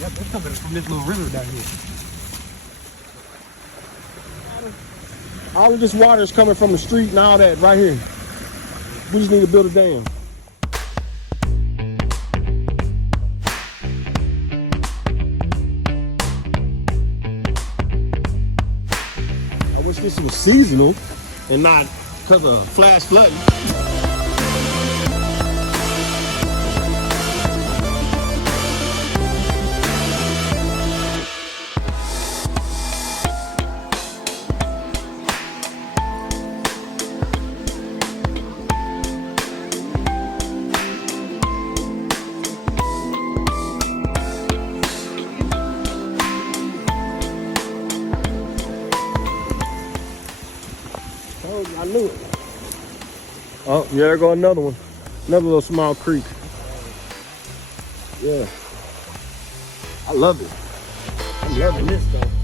Yep, it's coming from this little river down here. All of this water is coming from the street and all that right here. We just need to build a dam. I wish this was seasonal and not because of flash flooding. I knew it. Oh, yeah, there go another one. Another little small creek. Yeah. I love it. I'm loving this though.